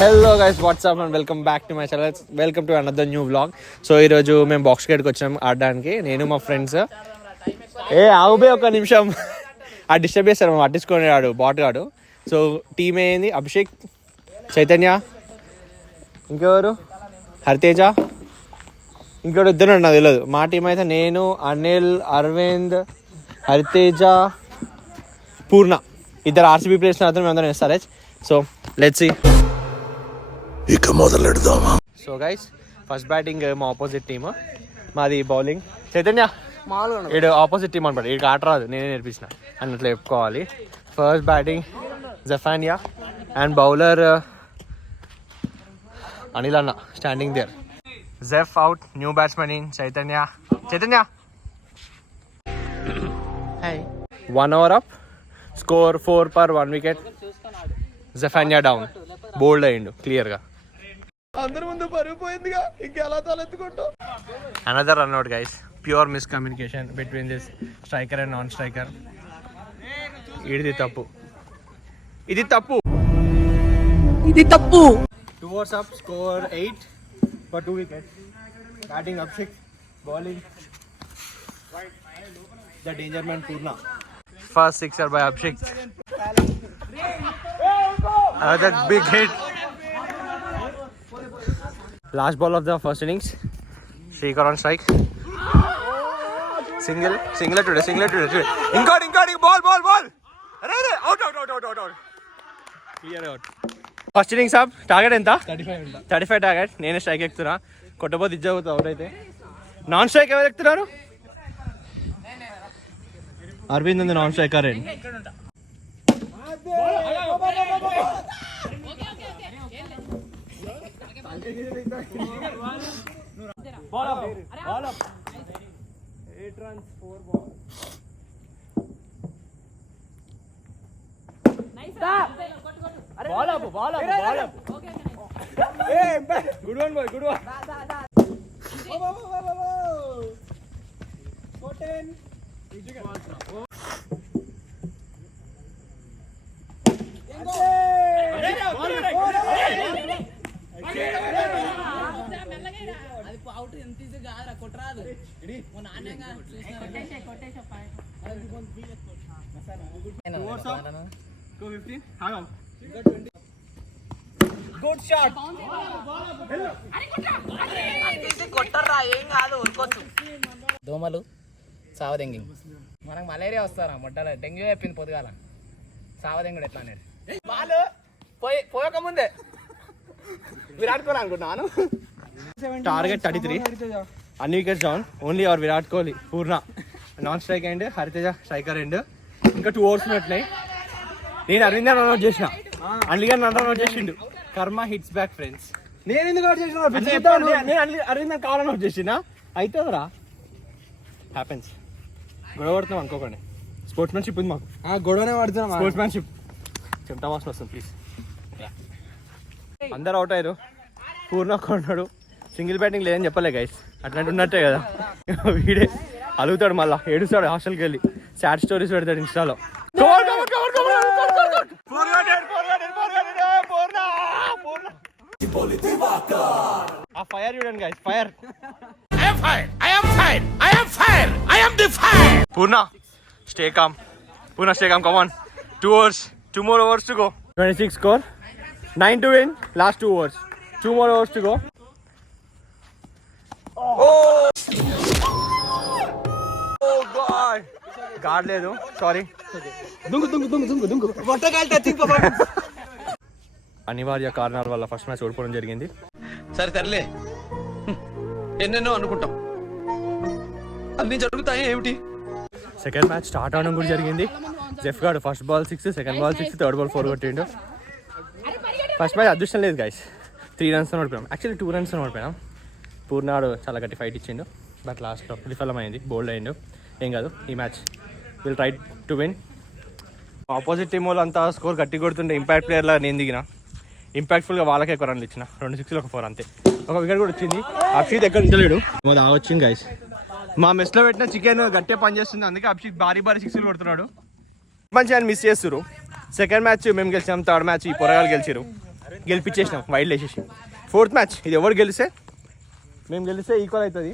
Hello guys, WhatsApp and welcome back to my channel. Welcome to another new vlog. So ఈరోజు మేము box గేట్కి వచ్చాం ఆడడానికి, నేను మా ఫ్రెండ్స్. ఆగుబే ఒక నిమిషం, ఆ డిస్టర్బ్ చేస్తారు మేము పట్టించుకొని ఆడు బాట్ గాడు. సో టీమ్ ఏంది, అభిషేక్, చైతన్య, ఇంకెవరు, హరితేజ, ఇంకోటి ఇద్దరు నాకు తెలియదు. మా టీం అయితే నేను, అనిల్, అరవింద్, హరితేజ, పూర్ణ, ఇద్దరు ఆర్సీబీ ప్లేయర్స్ మాత్రం మేమందరం ఎస్ఆర్హెచ్. So let's see. ఇక మొదలెడదామా? సో గైస్, ఫస్ట్ బ్యాటింగ్ మా ఆపోజిట్ టీమ్, మాది బౌలింగ్. చైతన్య ఈడు ఆపోజిట్ టీమ్ అనమాట, వీడికి ఆట రాదు, నేనే నేర్పించిన అన్నట్లు చెప్పుకోవాలి. ఫస్ట్ బ్యాటింగ్ జఫానియా అండ్ బౌలర్ అనిల్ అన్న standing there. Jeff out, new batsmen in Chaitanya. 1 over up, స్కోర్ 4 per 1 wicket. జఫానియా డౌన్, బోల్డ్ అయ్యిండు క్లియర్గా. అందరి ముందు పరిగిపోయిందిగా, ఇంకెలా తలెత్తుకుంటాం. Another run out guys, pure miscommunication between this striker and non striker. ఇది తప్పు, ఇది తప్పు, ఇది తప్పు. 2 overs up, score 8 for 2 wickets. Batting Abhishek, bowling the danger man Purna. First sixer by Abhishek. Another big hit. Last ball of the first innings. Shrikar on strike. Single today. Incoming, ball. Out. Clear out. First innings up. Target enta? 35 target. Nene strike ekthuna. Kottapodi ijjavuta out aithe. Non strike evaru ektunaru? Arvind and the non striker end. Ball up. 8 runs, 4 balls. Nice. Ball up. Okay. Hey, good one, boy. Good one. Whoa. 14. Good shot. కొట్టరా, ఏం కాదు, ఉరుకోవచ్చు. దోమలు సావదెంగి, మనకు malaria వస్తారా మొట్టల, dengue చెప్పింది పొద్దుగాల, సావదెంగుడు ఎట్లా అనేది. వాళ్ళు పోయక ముందే విరాట్ కోహ్లీ అనుకుంటున్నాను. టార్గెట్ 33, అన్ని wickets down, only our Virat Kohli, Purna non strike and Hariteja striker and ఇంకా 2 overs ఉన్నట్టున్నాయి. నేను అరవింద్ రన్ అవుట్ చేసిన, అందుకే రన్ అవుట్ చేసిండు. కర్మ హిట్స్ బ్యాక్ ఫ్రెండ్స్. నేను ఎందుకు అవుట్ చేసిన? నేను అరవింద్ కావాలని అవుట్ చేసిన, అవుతుందిరా, హ్యాపెన్స్. గొడవ పడుతున్నాం అనుకోకండి, స్పోర్ట్స్మెన్షిప్ ఉంది మాకు. గొడవనే పడుతున్నాం, స్పోర్ట్స్మెన్షిప్. చెమటా వాసన వస్తుంది ప్లీజ్. అందరు అవుట్ అయ్యారు, పూర్ణ కొన్నాడు. సింగిల్ బ్యాటింగ్ లేదని చెప్పలే గైస్, అట్లాంటి ఉన్నట్టే కదా. వీడే అలుగుతాడు, మళ్ళీ ఏడుస్తాడు హాస్టల్కి వెళ్ళి, సాడ్ స్టోరీస్ పెడతాడు ఇన్స్టాలో. ఆ ఫైర్ చూడండి guys, fire. Purna stay calm, come on. 2 overs, 2 more overs to go. 26 score, 9 to win, last 2 overs, 2 more overs to go. Oh god, guard లేదు, సారీ. దుంగు అనివార్య కారణాల వల్ల ఫస్ట్ మ్యాచ్ ఓడిపోవడం జరిగింది. సరే తరలే, ఎన్నెన్నో అనుకుంటాం, అన్ని జరుగుతాయి ఏమిటి. సెకండ్ మ్యాచ్ స్టార్ట్ అవడం కూడా జరిగింది. జెఫ్ గాడు first ball 6, second ball 6, third ball 4 కొట్టిండు. ఫస్ట్ మ్యాచ్ అదృష్టం లేదు గైస్, 3 runs ఓడిపోయాం. యాక్చువల్లీ 2 runs ఓడిపోయాం. పూర్ణాడు చాలా గట్టి ఫైట్ ఇచ్చిండు, బట్ లాస్ట్లో విఫలమైంది, బోల్డ్ అయిండు. ఏం కాదు, ఈ match will try to win. Opposite team వాళ్ళు అంతా స్కోర్ గట్టి కొడుతుంటే ఇంపాక్ట్ ప్లేయర్లా నేను దిగిన. ఇంపాక్ట్ఫుల్గా వాళ్ళకే ఎక్కువ రన్లు ఇచ్చిన, 2 6 ఒక 4 అంతే. ఒక వికెట్ కూడా వచ్చింది. అభిషేక్ ఎక్కడ ఉంటలేడు, మాది వచ్చింది గైస్. మా మెస్లో పెట్టిన చికెన్ గట్టిగా పనిచేస్తుంది, అందుకే అభిషేక్ భారీ 6 కొడుతున్నాడు. మంచిగా మిస్ చేస్తారు. సెకండ్ మ్యాచ్ మేము గెలిచాం, థర్డ్ మ్యాచ్ ఈ పొరగాలు గెలిచారు. గెలిపించేసినాం వైల్డ్ వేసేసి. 4th మ్యాచ్ ఇది. ఎవరు గెలిస్తే మేము గెలిస్తే ఈక్వల్ అవుతుంది.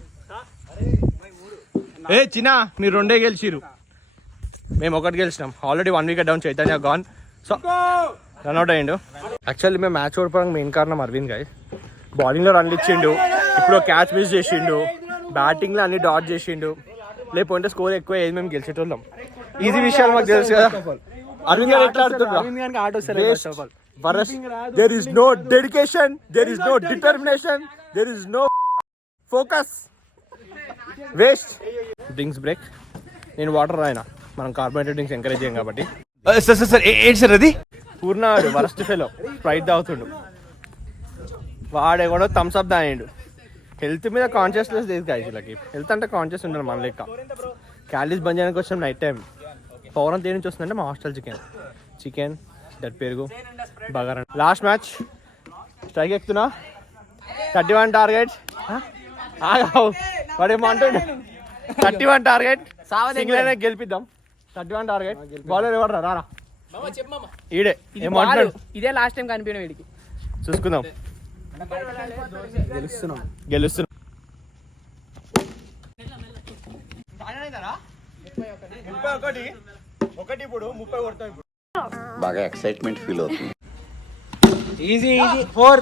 ఏ చిన్న మీరు 2 గెలిచిరు, మేము 1 గెలిచినాం. Already 1 wicket down Chaitanya gone. So run out అయ్యిండు. యాక్చువల్లీ మేము మ్యాచ్ ఓడిపోవడానికి మెయిన్ కారణం అరవింద్ గాయ్. బౌలింగ్లో రన్లు ఇచ్చిండు, ఇప్పుడు క్యాచ్ మిస్ చేసిండు, బ్యాటింగ్లో అన్ని డాట్ చేసిండు. లేకపోతే స్కోర్ ఎక్కువ ఏది మేము గెలిచేటోళ్ళం. ఈజీ విషయాలు మాకు తెలుసు కదా. అరవింద్ గారు ఎట్లా ఆడుతున్నారు? There is no dedication, there is no determination, there is no focus. Waste. Drinks break. నేను వాటర్ రాయనా, మనం కార్బోనేటెడ్ డ్రింక్స్ ఎంకరేజ్ చేయం కాబట్టి. సార్ ఏంటి సార్ అది? పూర్ణాడు వరస్ట్ ఫెలో స్ప్రైట్ తాగుతుండు. వాడే కూడా థమ్స్ అప్ తాగిండు. హెల్త్ మీద కాన్షియస్నెస్ లేదు గాయస్. వీళ్ళకి హెల్త్ అంటే కాన్షియస్ ఉండాలి మన లెక్క. క్యాలరీస్ బంద్ చేయడానికి వచ్చాం నైట్ టైం. పవర్ అంతా ఏం నుంచి వస్తుందంటే మా హాస్టల్ చికెన్ దట్ పెరుగు బాగా. లాస్ట్ మ్యాచ్ స్ట్రైక్ ఎక్కుతున్నా. 31 టార్గెట్. వాడేమో అంటుండే 31 టార్గెట్ గెలిపిద్దాం. 31 టార్గెట్. బౌలర్ ఎవరు రారా? ఈడే ఏమంటాడు? ఇదే లాస్ట్ టైం కనిపించిన వీడికి. చూసుకుందాం. గెలుస్తున్నాం. ఒకటి ఇప్పుడు 30 కొడతాం. ఇప్పుడు బాగా ఎక్సైట్మెంట్ ఫీల్ అవుతుంది. ఈజీ 4.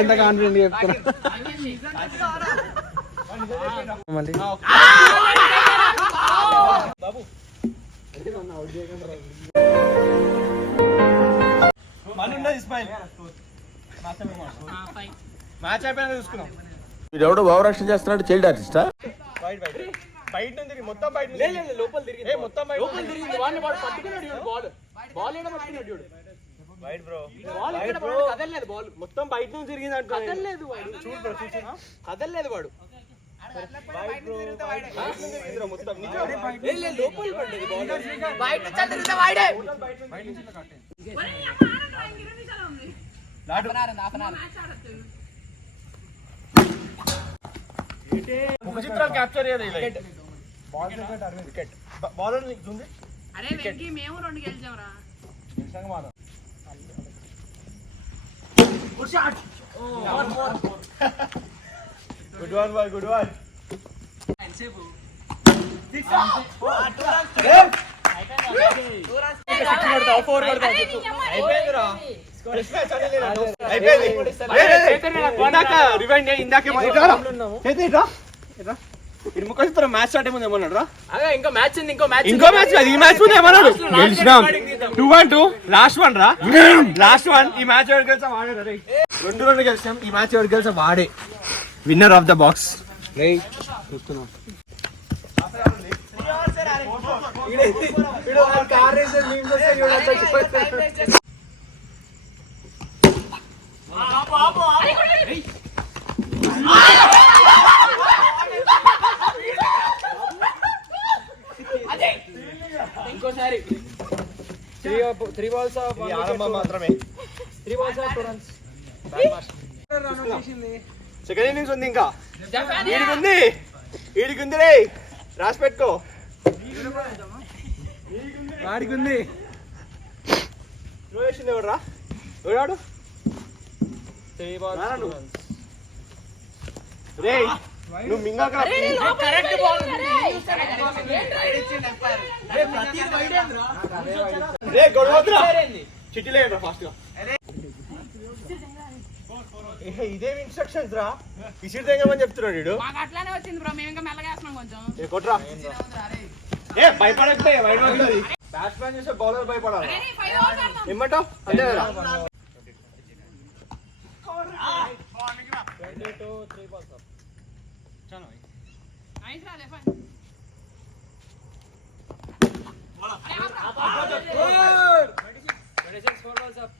ఎంత కాన్ఫిడెంట్ చెప్తున్నా. మ్యాచ్ అయిపోయినా చూసుకున్నాం. మీరు ఎవడో భావరక్షణ చేస్తున్నాడు, చైల్డ్ ఆర్టిస్టా? బయట నుంచి మొత్తం బయట లోపల తిరిగి మొత్తం వాడిని వాడు పట్టుకున్నాడు. బాల్ బాల్ ఏడ పట్టుకున్నాడు చూడు. వైడ్ బ్రో బాల్ ఎక్కడ పడ్డది? కదలలేదు. బాల్ మొత్తం బయట నుంచి తిరిగింది అంటే కదలలేదు. వాడు చూడు బ్రో, చూసినా కదలలేదు వాడు. వైడ్ బ్రో వైడ్ తిరిగిందిరా మొత్తం. నిజం లోపల పడ్డది బాల్. బయట నుంచి తిరిగితే వైడే. బయట నుంచి కట్టే ఒక చిత్రాలు క్యాప్చర్ చేయాలి. Ball wicket Aravind wicket. Bowler ఉంది. అరే వెంకీ మేము 2 గెలిచాంరా. నిజంగా మాత్రం good shot. Good one boy, good one. ఎంసేపు 6 కొడతావు 4 కొడతావు. అయిపోయిందిరా. మ్యాచ్ స్టార్ట్ ఏముంది ఏమన్నాడు రా? ఇంకో మ్యాచ్ ఉంది. ఇంకో మ్యాచ్ ఈ మ్యాచ్ ముందు ఏమన్నాడు? గెలిచినాం 2-1. లాస్ట్ 1 రా. లాస్ట్ 1. ఈ మ్యాచ్ ఎవరు గెలిచా వాడే. 2 గెలిచాం. ఈ మ్యాచ్ ఎవరు గెలిచా వాడే విన్నర్ ఆఫ్ ద బాక్స్. చూస్తున్నాం. ఇంకోసారి 3 balls మాత్రమే. 3 balls 2 runs. సెకండ్ ఇన్నింగ్స్ ఉంది. ఇంకా ఈడికి ఉంది రే. రాసి పెట్టుకో. వాడికి ఉంది. వేసింది ఎవరు రా? ఎవడాడు? 3 balls 2 runs. రే నువ్వు మింగా కరెక్ట్ బాల్ రే గొడవద్దురా. చిట్టి లేదురా ఫాస్ట్ గా. ఇదేమి ఇన్స్ట్రక్షన్స్ రా? ఇసిరి తెగమని చెప్తున్నాడు వీడు. మాకు అట్లానే వచ్చింది బ్రో. మేము ఇంకా మెల్లగా వేస్తున్నాం కొంచెం. కొట్రా. భయపడకపోతే వైడ్ వస్తుంది. బ్యాట్స్మెన్ చేసే బౌలర్ భయపడాలి. ఏమంటావు? అంతే కదా. 3 balls up. चलो नाइस रा लेफन अरे 26 4 balls up.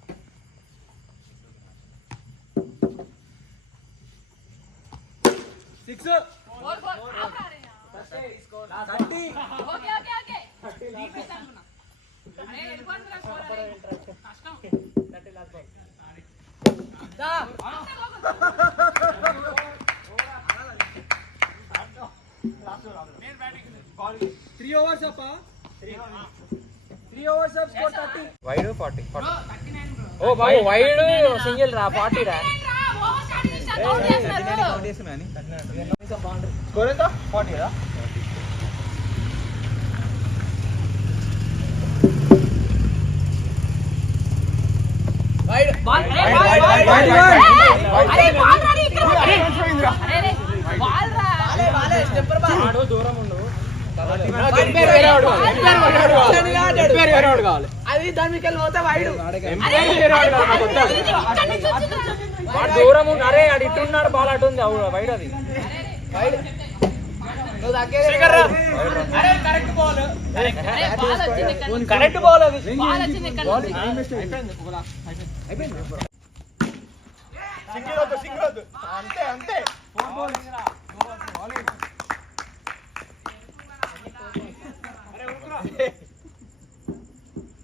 6 4 आप आ रहे हैं. स्कोर 30. ओके ओके ओके 30 पे चलना. अरे 1 स्कोर अरे कष्टम 30 लास्ट बॉल. వైడ్ 40 ఓ బాబు వైడ్ సింగిల్ రా 40 రా స్కోర్ ఎంత 40 కదా దూరం ఉండు అది దాని మీకు పోతే వైడు దూరం అరే అది ఇట్టున్నాడు బాల్ అటు ఉంది వైడ్ అది కరెక్ట్ బాల్ అది అంతే అంతే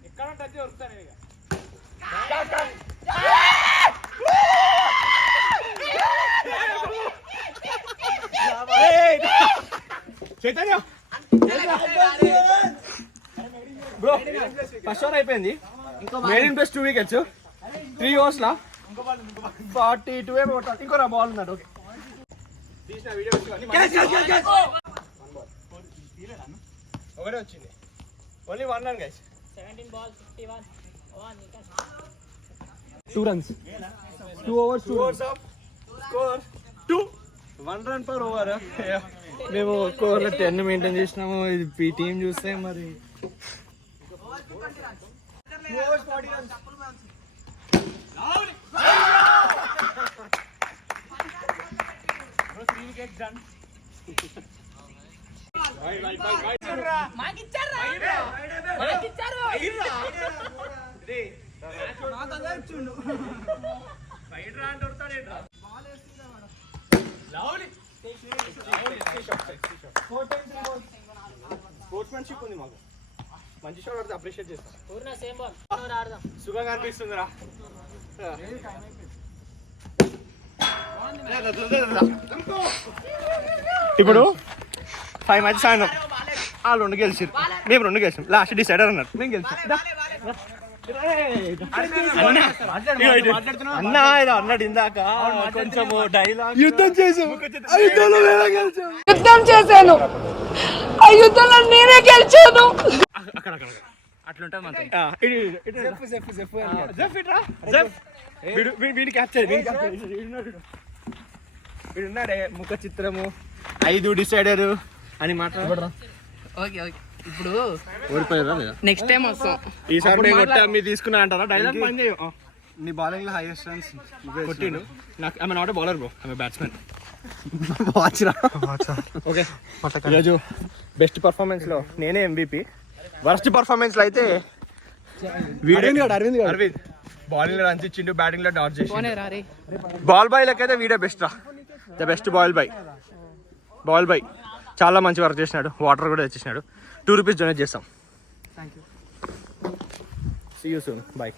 ఎక్కడ టచ్ వస్తాను చైతన్య బ్రో ఫస్ట్ ఓవర్ అయిపోయింది made in plus 2 wickets 3 overs లా 42 ఏమో ఇంకో బాల్ ఉన్నాడు ఓకే తీసిన వీడియో ఒకటే వచ్చింది only 1 run guys 17 balls 51 2 runs 2 overs 2 overs of score 2 1 run per over మేము స్కోర్లో 10 మెయింటైన్ చేసినాము ఈ టీం చూస్తే మరి 2 overs 40 runs bro 3 wickets done sportsmanship ఉంది మాకు మంచి షాట్ ఆడితే అప్రిషియేట్ చేస్తాం సుఖంగా అనిపిస్తుందిరా ఇప్పుడు 5 మ్యాచెస్ ఆడినాం వాళ్ళు 2 గెలిచారు మేము 2 గెలిచాం లాస్ట్ డిసైడర్ అన్నారు మేము గెలిచాం అన్నా ఇది అన్నాడు ఇందాక కొంచెం డైలాగ్ యుద్ధం చేసాం యుద్ధం చేశాను ఆ యుద్ధంలో నేనే గెలిచాను అక్కడ అట్లుంటది మన వీడి క్యాప్చర్ వీడున్నాడే ముఖ చిత్రము 5 డిసైడర్ అని మాట్లాడరా ఓకే ఓకే ఇప్పుడు ఓడిపోయారా లేదా నెక్స్ట్ టైం వస్తాం ఈసారి నేను కొట్టా మీరు తీసుకున్నా అంటారా డైలాగ్ పని చేయ నీ బౌలింగ్ లో హైయెస్ట్ రన్స్ కొట్టిండు నాకు I not bowler bro I batsmen వాచ్రా ఓకే ఈరోజు బెస్ట్ పర్ఫార్మెన్స్ లో నేనే MVP వర్స్ట్ పర్ఫార్మెన్స్ లో అయితే అరవింద్ బౌలింగ్ లో రన్స్ ఇచ్చిండు బ్యాటింగ్ లో డాట్ చేసి బాల్ బాయ్ లెక్క అయితే వీడే బెస్ట్ రా ద బెస్ట్ బాల్ బాయ్ చాలా మంచి వర్క్ చేసినాడు వాటర్ కూడా తెచ్చేసినాడు 2 రూపీస్ డొనేట్ చేస్తాం సీ యూ సూన్ బాయ్